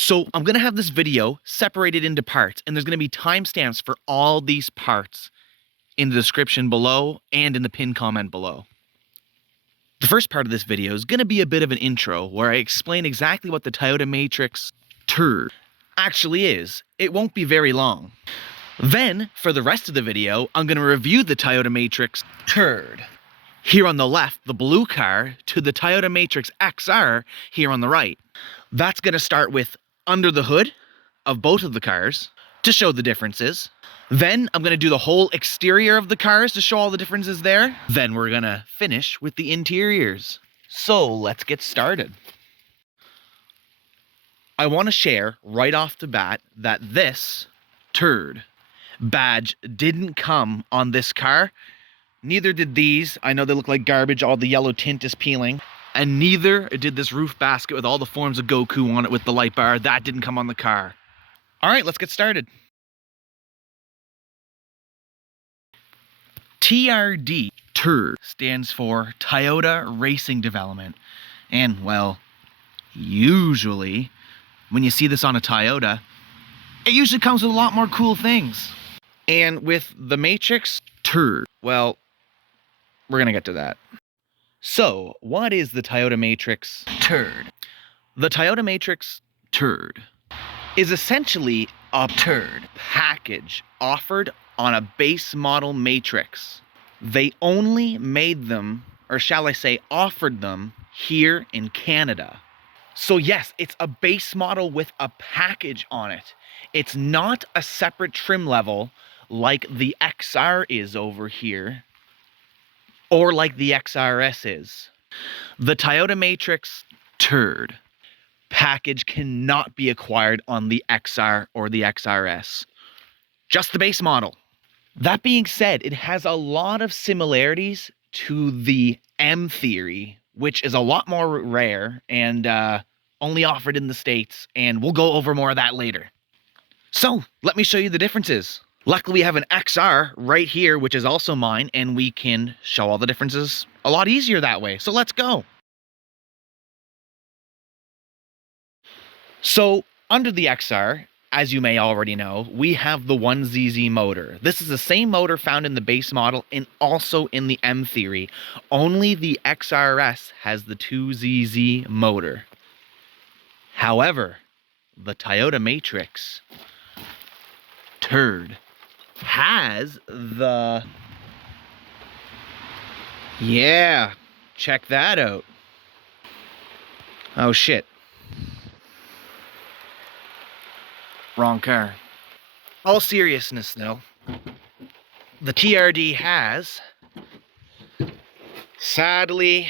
So I'm going to have this video separated into parts, and there's going to be timestamps for all these parts in the description below and in the pinned comment below. The first part of this video is going to be a bit of an intro where I explain exactly what the Toyota Matrix TRD actually is. It won't be very long. Then, for the rest of the video, I'm going to review the Toyota Matrix TRD. Here on the left, the blue car, to the Toyota Matrix XR here on the right. That's going to start with under the hood of both of the cars to show the differences. Then I'm going to do the whole exterior of the cars to show all the differences there. Then we're going to finish with the interiors. So let's get started. I want to share right off the bat that this TRD badge didn't come on this car. Neither did these. I know they look like garbage. All the yellow tint is peeling. And neither did this roof basket with all the forms of Goku on it with the light bar. That didn't come on the car. All right, let's get started. TRD, TRD, stands for Toyota Racing Development. And, well, usually, when you see this on a Toyota, it usually comes with a lot more cool things. And with the Matrix TRD, well, we're going to get to that. So, what is the Toyota Matrix TRD? The Toyota Matrix TRD is essentially a TRD package offered on a base model Matrix. They only made them, or shall I say, offered them here in Canada. So yes, it's a base model with a package on it. It's not a separate trim level like the XR is over here, or like the XRS is. The Toyota Matrix TRD package cannot be acquired on the XR or the XRS. Just the base model. That being said, it has a lot of similarities to the M theory, which is a lot more rare and only offered in the States, and we'll go over more of that later. So, let me show you the differences. Luckily, we have an XR right here, which is also mine, and we can show all the differences a lot easier that way. So let's go. So, under the XR, as you may already know, we have the 1ZZ motor. This is the same motor found in the base model and also in the M theory. Only the XRS has the 2ZZ motor. However, the Toyota Matrix TRD has the... Yeah, check that out. Oh shit. Wrong car. All seriousness though, the TRD has, sadly,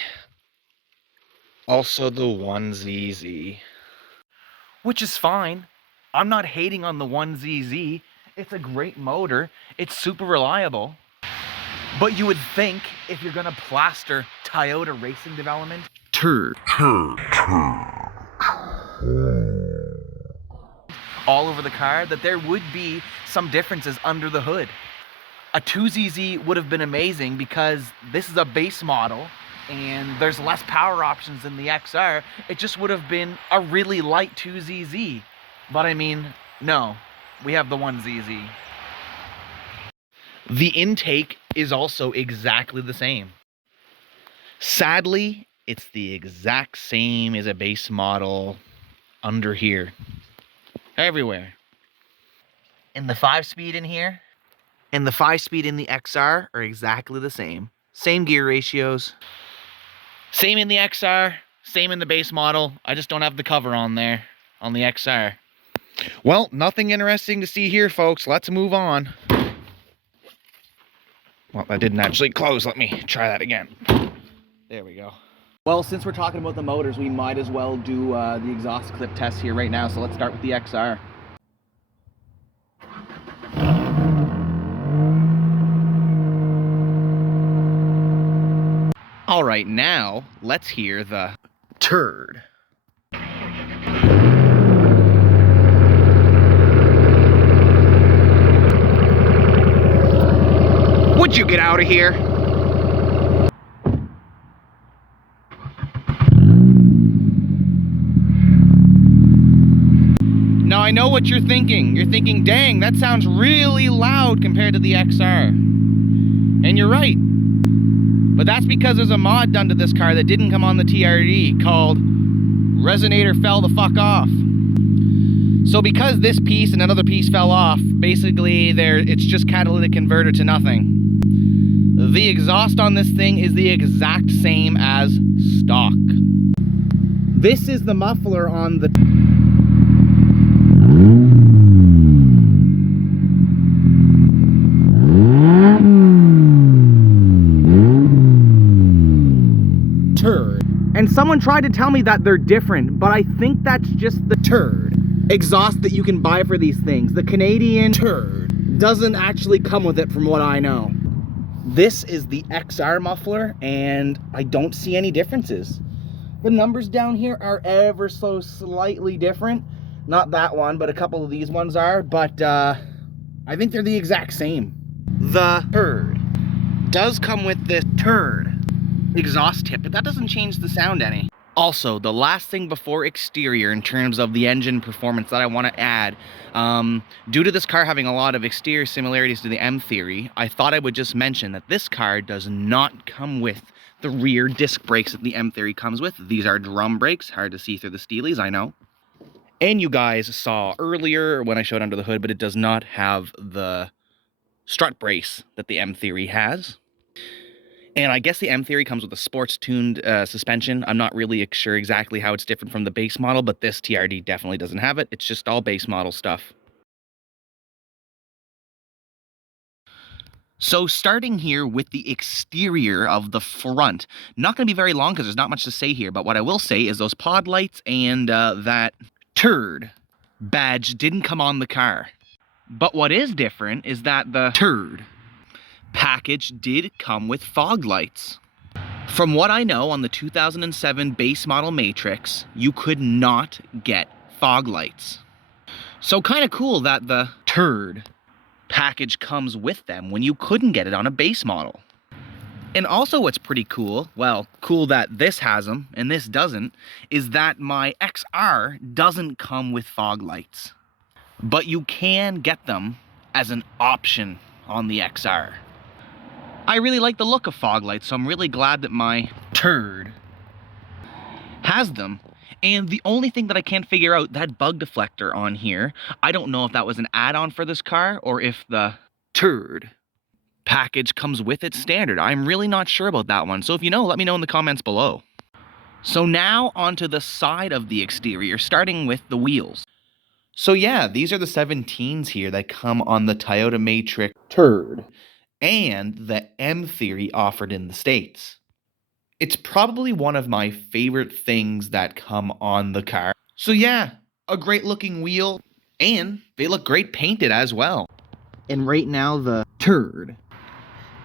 also the 1ZZ. Which is fine. I'm not hating on the 1ZZ. It's a great motor. It's super reliable. But you would think if you're gonna plaster Toyota Racing Development TRD all over the car, that there would be some differences under the hood. A 2ZZ would have been amazing because this is a base model and there's less power options than the XR. It just would have been a really light 2ZZ. But I mean, no, we have the 1ZZ. The intake is also exactly the same. Sadly, it's the exact same as a base model under here. Everywhere. And the 5-speed in here and the 5-speed in the XR are exactly the same. Same gear ratios. Same in the XR, same in the base model. I just don't have the cover on there on the XR. Well, nothing interesting to see here, folks. Let's move on. Well, that didn't actually close. Let me try that again. There we go. Well, since we're talking about the motors, we might as well do the exhaust clip test here right now. So let's start with the XR. All right, now let's hear the TRD. Would you get out of here? I know what you're thinking. You're thinking, dang, that sounds really loud compared to the XR. And you're right. But that's because there's a mod done to this car that didn't come on the TRD called Resonator Fell the Fuck Off. So because this piece and another piece fell off, basically it's just catalytic converter to nothing. The exhaust on this thing is the exact same as stock. This is the muffler on the turd. And someone tried to tell me that they're different, but I think that's just the turd exhaust that you can buy for these things. The Canadian turd doesn't actually come with it from what I know. This is the XR muffler, and I don't see any differences. The numbers down here are ever so slightly different. Not that one, but a couple of these ones are, but I think they're the exact same. The turd does come with this turd exhaust tip, but that doesn't change the sound any. Also, the last thing before exterior in terms of the engine performance that I want to add, due to this car having a lot of exterior similarities to the M-Theory, I thought I would just mention that this car does not come with the rear disc brakes that the M-Theory comes with. These are drum brakes, hard to see through the steelies, I know. And you guys saw earlier when I showed under the hood, but it does not have the strut brace that the M-Theory has. And I guess the M-Theory comes with a sports-tuned suspension. I'm not really sure exactly how it's different from the base model, but this TRD definitely doesn't have it. It's just all base model stuff. So starting here with the exterior of the front, not going to be very long because there's not much to say here, but what I will say is those pod lights and that turd badge didn't come on the car. But what is different is that the turd package did come with fog lights. From what I know, on the 2007 base model Matrix, you could not get fog lights. So kind of cool that the turd package comes with them when you couldn't get it on a base model. And also what's pretty cool, well, cool that this has them and this doesn't, is that my XR doesn't come with fog lights. But you can get them as an option on the XR. I really like the look of fog lights, so I'm really glad that my turd has them. And the only thing that I can't figure out, that bug deflector on here, I don't know if that was an add-on for this car or if the turd package comes with it standard. I'm really not sure about that one. So if you know, let me know in the comments below. So now onto the side of the exterior, starting with the wheels. So yeah, these are the 17s here that come on the Toyota Matrix turd and the M-Theory offered in the States. It's probably one of my favorite things that come on the car. So yeah, a great looking wheel, and they look great painted as well. And right now the turd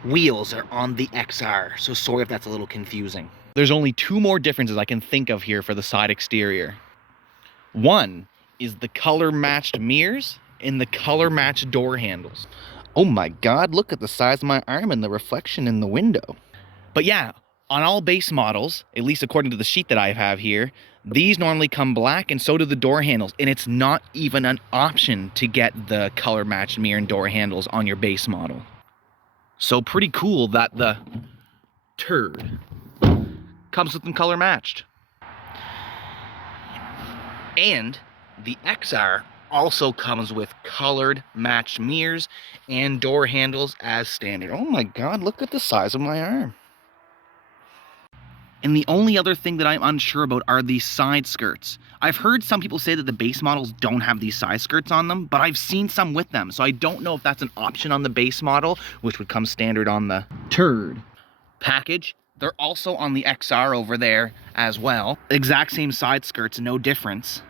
wheels are on the XR, so sorry if that's a little confusing. There's only two more differences I can think of here for the side exterior. One is the color matched mirrors and the color matched door handles. Oh my god, look at the size of my arm and the reflection in the window. But yeah, on all base models, at least according to the sheet that I have here, these normally come black and so do the door handles. And it's not even an option to get the color matched mirror and door handles on your base model. So pretty cool that the turd comes with them color matched. And the XR also comes with colored matched mirrors and door handles as standard. Oh my god, look at the size of my arm. And the only other thing that I'm unsure about are these side skirts. I've heard some people say that the base models don't have these side skirts on them, but I've seen some with them, so I don't know if that's an option on the base model, which would come standard on the turd package. They're also on the XR over there as well. Exact same side skirts, no difference.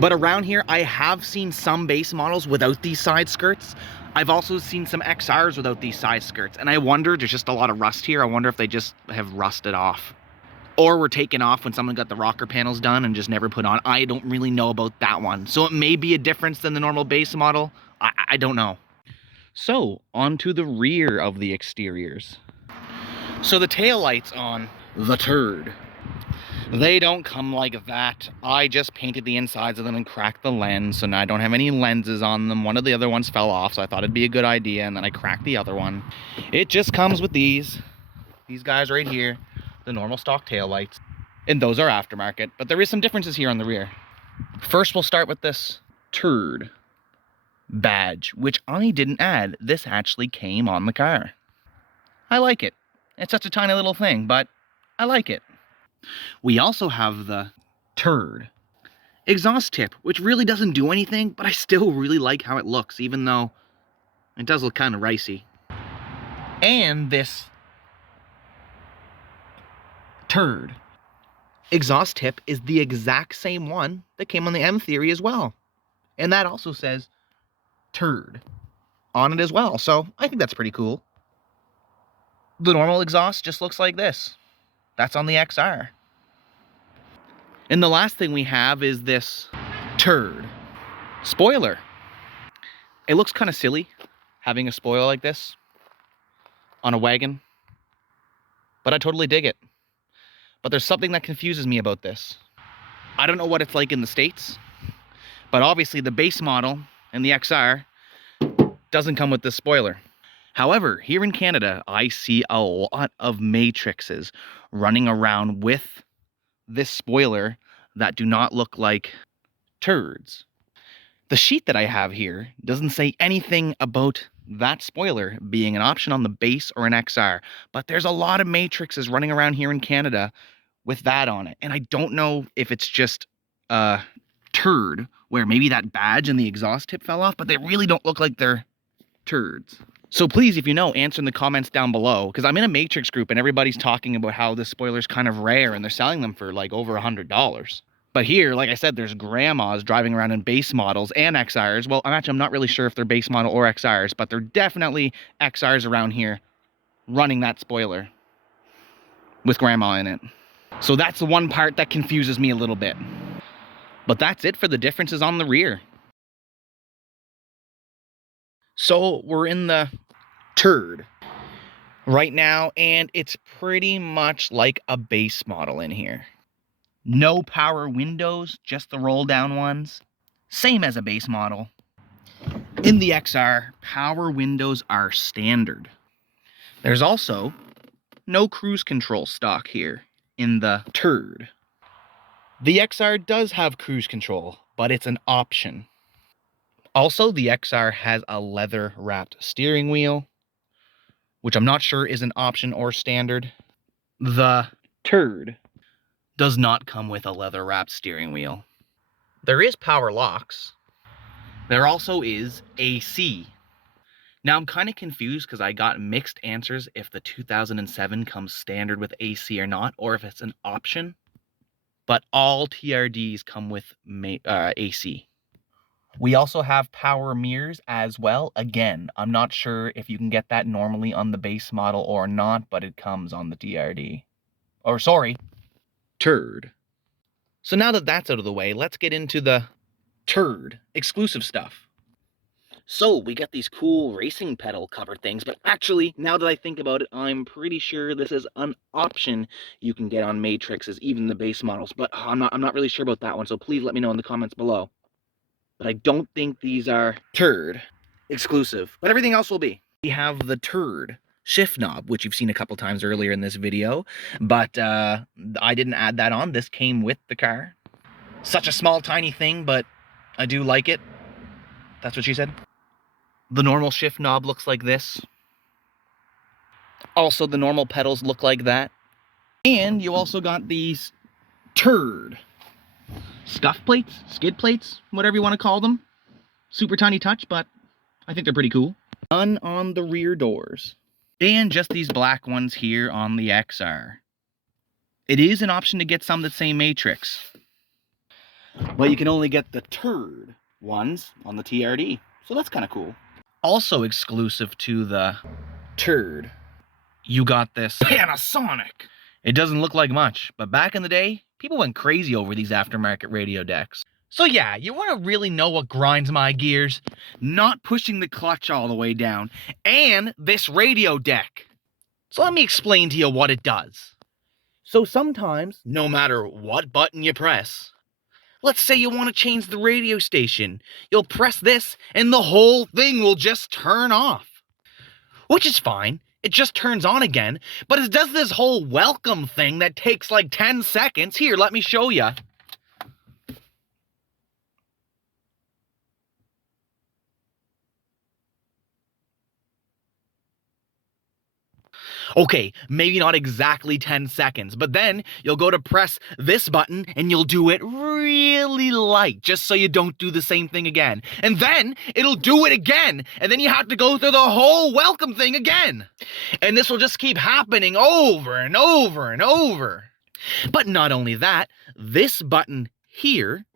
But around here, I have seen some base models without these side skirts. I've also seen some XRs without these side skirts, and I wonder, there's just a lot of rust here. I wonder if they just have rusted off. Or were taken off when someone got the rocker panels done and just never put on. I don't really know about that one. So it may be a difference than the normal base model. I don't know. So, onto the rear of the exteriors. So the taillights on the turd They don't come like that. I just painted the insides of them and cracked the lens, so now I don't have any lenses on them. One of the other ones fell off, so I thought it'd be a good idea, and then I cracked the other one. It just comes with these guys right here, the normal stock taillights, and those are aftermarket, but there is some differences here on the rear. First, we'll start with this TRD badge, which I didn't add. This actually came on the car. I like it. It's such a tiny little thing, but I like it. We also have the TRD exhaust tip, which really doesn't do anything, but I still really like how it looks, even though it does look kind of ricey. And this TRD exhaust tip is the exact same one that came on the M Theory as well. And that also says TRD on it as well, so I think that's pretty cool. The normal exhaust just looks like this. That's on the XR. And the last thing we have is this TRD spoiler. It looks kind of silly having a spoiler like this on a wagon, but I totally dig it. But there's something that confuses me about this. I don't know what it's like in the States, but obviously the base model and the XR doesn't come with this spoiler. However, here in Canada, I see a lot of Matrixes running around with this spoiler that do not look like TRDs. The sheet that I have here doesn't say anything about that spoiler being an option on the base or an XR, but there's a lot of Matrixes running around here in Canada with that on it, and I don't know if it's just a TRD where maybe that badge and the exhaust tip fell off, but they really don't look like they're TRDs. So please, if you know, answer in the comments down below, because I'm in a Matrix group and everybody's talking about how this spoiler's kind of rare and they're selling them for like over $100. But here, like I said, there's grandmas driving around in base models and XRs. Well, I'm not really sure if they're base model or XRs, but they're definitely XRs around here running that spoiler with grandma in it. So that's the one part that confuses me a little bit. But that's it for the differences on the rear. So we're in the TRD right now, and it's pretty much like a base model in here. No power windows, just the roll down ones. Same as a base model. In the XR, power windows are standard. There's also no cruise control stock here in the TRD. The XR does have cruise control, but it's an option. Also, the XR has a leather-wrapped steering wheel, which I'm not sure is an option or standard. The TRD does not come with a leather-wrapped steering wheel. There is power locks. There also is AC. Now, I'm kind of confused because I got mixed answers if the 2007 comes standard with AC or not, or if it's an option. But all TRDs come with AC. We also have power mirrors as well. Again, I'm not sure if you can get that normally on the base model or not, but it comes on the TRD. Or sorry, TRD. So now that that's out of the way, let's get into the TRD exclusive stuff. So we got these cool racing pedal cover things, but actually, now that I think about it, I'm pretty sure this is an option you can get on Matrixes, even the base models, but I'm not really sure about that one, so please let me know in the comments below. But I don't think these are TRD exclusive, but everything else will be. We have the TRD shift knob, which you've seen a couple times earlier in this video, but I didn't add that on. This came with the car. Such a small, tiny thing, but I do like it. That's what she said. The normal shift knob looks like this. Also, the normal pedals look like that. And you also got these TRD scuff plates, skid plates, whatever you want to call them. Super tiny touch, but I think they're pretty cool. None on the rear doors. And just these black ones here on the XR. It is an option to get some that say Matrix, but you can only get the TRD ones on the TRD. So that's kind of cool. Also exclusive to the TRD, you got this Panasonic. It doesn't look like much, but back in the day, people went crazy over these aftermarket radio decks. So yeah, you want to really know what grinds my gears? Not pushing the clutch all the way down, and this radio deck. So let me explain to you what it does. So sometimes, no matter what button you press, let's say you want to change the radio station, you'll press this and the whole thing will just turn off. Which is fine, it just turns on again, but it does this whole welcome thing that takes like 10 seconds. Here, let me show you. Okay, maybe not exactly 10 seconds, but then you'll go to press this button and you'll do it really light, just so you don't do the same thing again. And then it'll do it again, and then you have to go through the whole welcome thing again. And this will just keep happening over and over and over. But not only that, this button here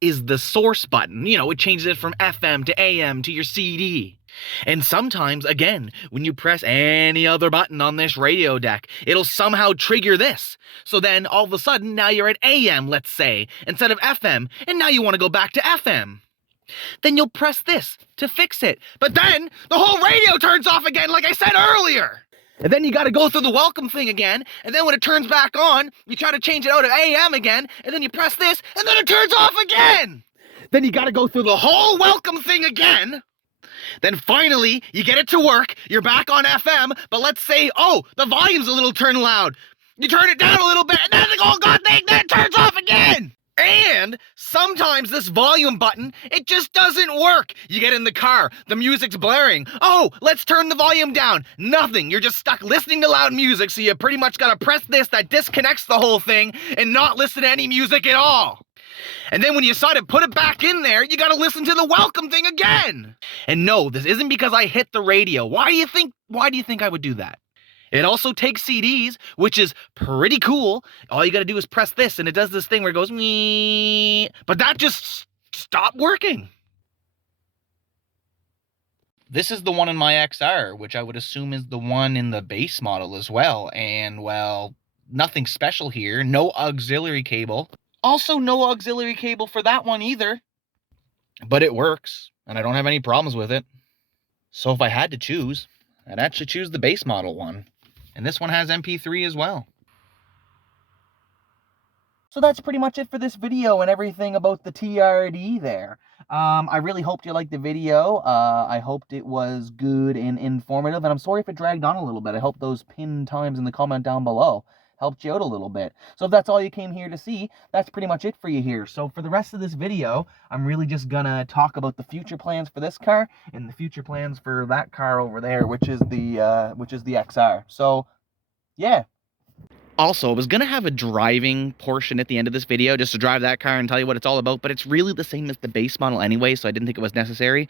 is the source button. You know, it changes it from FM to AM to your CD. And sometimes, again, when you press any other button on this radio deck, it'll somehow trigger this. So then, all of a sudden, now you're at AM, let's say, instead of FM, and now you want to go back to FM. Then you'll press this to fix it. But then, the whole radio turns off again, like I said earlier. And then you gotta go through the welcome thing again, and then when it turns back on, you try to change it out of AM again, and then you press this, and then it turns off again! Then you gotta go through the whole welcome thing again. Then finally, you get it to work, you're back on FM, but let's say, oh, the volume's a little turned loud. You turn it down a little bit, and then the whole god thing, then it turns off again! And sometimes this volume button, it just doesn't work. You get in the car, the music's blaring. Oh, let's turn the volume down. Nothing, you're just stuck listening to loud music, so you pretty much gotta press this that disconnects the whole thing and not listen to any music at all. And then when you decide to put it back in there, you gotta listen to the welcome thing again. And no, this isn't because I hit the radio. Why do you think I would do that? It also takes CDs, which is pretty cool. All you gotta do is press this, and it does this thing where it goes, wee, but that just stopped working. This is the one in my XR, which I would assume is the one in the base model as well. And, well, nothing special here. No auxiliary cable. Also, no auxiliary cable for that one either. But it works, and I don't have any problems with it. So if I had to choose, I'd actually choose the base model one. And this one has MP3 as well. So that's pretty much it for this video and everything about the TRD there. I really hoped you liked the video. I hoped it was good and informative. And I'm sorry if it dragged on a little bit. I hope those pinned times in the comment down below helped you out a little bit. So if that's all you came here to see, that's pretty much it for you here. So for the rest of this video, I'm really just gonna talk about the future plans for this car and the future plans for that car over there, which is the XR. So yeah. Also, I was gonna have a driving portion at the end of this video just to drive that car and tell you what it's all about, but it's really the same as the base model anyway, so I didn't think it was necessary.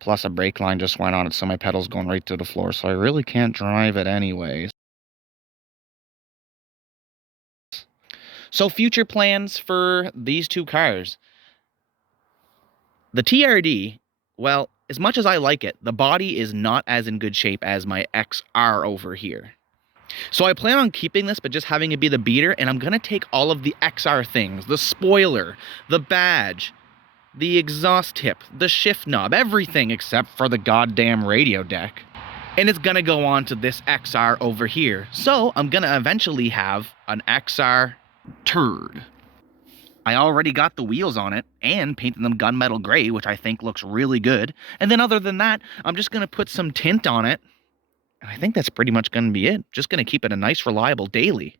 Plus a brake line just went on it, so my pedal's going right to the floor, so I really can't drive it anyways. So future plans for these two cars. The TRD, well, as much as I like it, the body is not as in good shape as my XR over here. So I plan on keeping this, but just having it be the beater, and I'm gonna take all of the XR things, the spoiler, the badge, the exhaust tip, the shift knob, everything except for the goddamn radio deck. And it's gonna go on to this XR over here. So I'm gonna eventually have an XR TRD. I already got the wheels on it and painted them gunmetal gray, which I think looks really good. And then other than that, I'm just gonna put some tint on it. And I think that's pretty much gonna be it. Just gonna keep it a nice, reliable daily.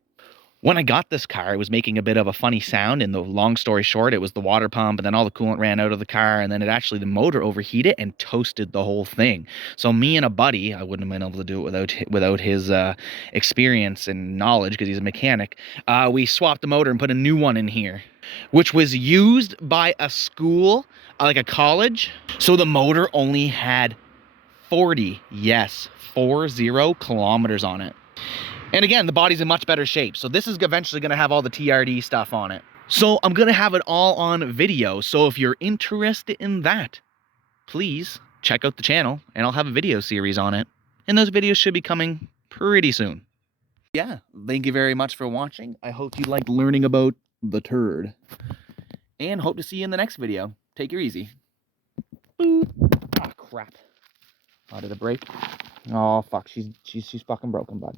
When I got this car, it was making a bit of a funny sound, and the long story short, it was the water pump, and then all the coolant ran out of the car, and then the motor overheated and toasted the whole thing. So me and a buddy, I wouldn't have been able to do it without his experience and knowledge, because he's a mechanic, we swapped the motor and put a new one in here, which was used by a school, like a college. So the motor only had 40 kilometers on it. And again, the body's in much better shape. So this is eventually going to have all the TRD stuff on it. So I'm going to have it all on video. So if you're interested in that, please check out the channel and I'll have a video series on it. And those videos should be coming pretty soon. Yeah, thank you very much for watching. I hope you liked learning about the TRD. And hope to see you in the next video. Take it easy. Boop. Ah, crap. Oh, did it break? Oh, fuck. She's fucking broken, bud.